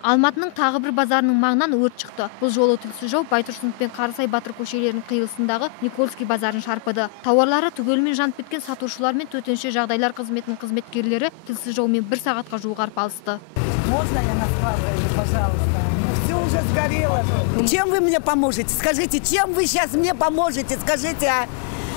Алматының тағы бір базарының маңынан өрт шықты. Бұл жолы Тілсіз жау Байтұрсынов пен Қарасай Батыр көшелерінің қиылысындағы Никольский базарын шарпыды. Тауарлары түгелімен жанып кеткен сатушылар мен төтенше жағдайлар қызметінің қызметкерлері Тілсіз жаумен 1 сағатқа жуық арпалысты. Можно я на складываю, пожалуйста? Все уже сгорело. Чем вы мне поможете? Скажите, чем вы сейчас мне поможете? Скажите, а?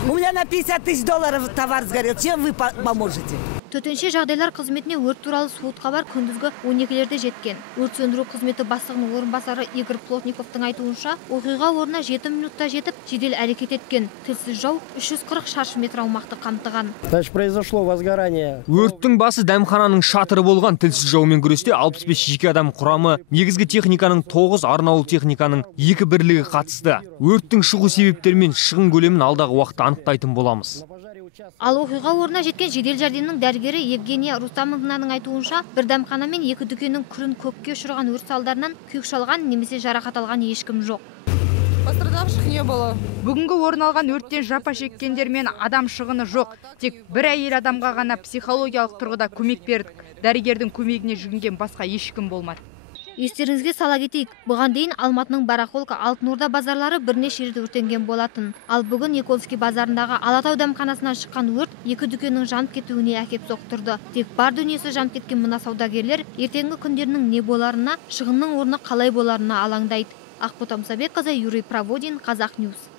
У меня на 50 000 долларов товар сгорел. Чем вы поможете? Төтенше жағдайлар қызметіне өрт туралы суыт хабар күндізгі 12-лерде жеткен. Өрт сөндіру қызметі бастығының орынбасары Игорь Плотниковтың айтуынша, оқиға орнына 7 минутта жетіп, жедел әрекет еткен. Тілсіз жау 340 шаршы метр аумақты қамтыған. Произошло возгорание. Өрттің басы дәмхананың шатыры болған. Тілсіз жаумен күресте 65 жеке адам құрамы, негізгі техниканың 9, арнаулы техниканың 2 бірлігі қатысты. Өрттің шығу себептері мен шығын көлемін алдағы уақытта анықтайтын боламыз. Ал оқиға орнына жеткен жедел жәрдемнің дәрігері Евгения Рустамовнаның айтуынша, бір дәмхана мен 2 дүкеннің күрін көкке ұшырған өрт салдарынан күйік шалған немесе жарақат алған ешкім жоқ. Пострадавших не было. Бүгінгі орын алған өрттен жапа шеккендер мен адам шығыны жоқ. Тек бір әйел адамға ғана психологиялық тұрғыда көмек бердік. Дәрігердің көмегіне жүгінген басқа ешкім болмады. Естеріңізге сала кетейік, бұған дейін Алматының Барахолка, Алтын Орда базарлары бірнеше жерде өртенген болатын. Ал бүгін Никольский базарындағы Алатау дәмханасынан шыққан өрт 2 дүкеннің жанып кетуіне әкеп соқтырды. Тек бар дүниесі жанып кеткен мына саудагерлер ертеңгі күндерінің не боларына, шығынның орны қалай боларына алаңдайды. Ақбота Мұсабекқызы, Юрий Проводин, Қазақ Ньюс.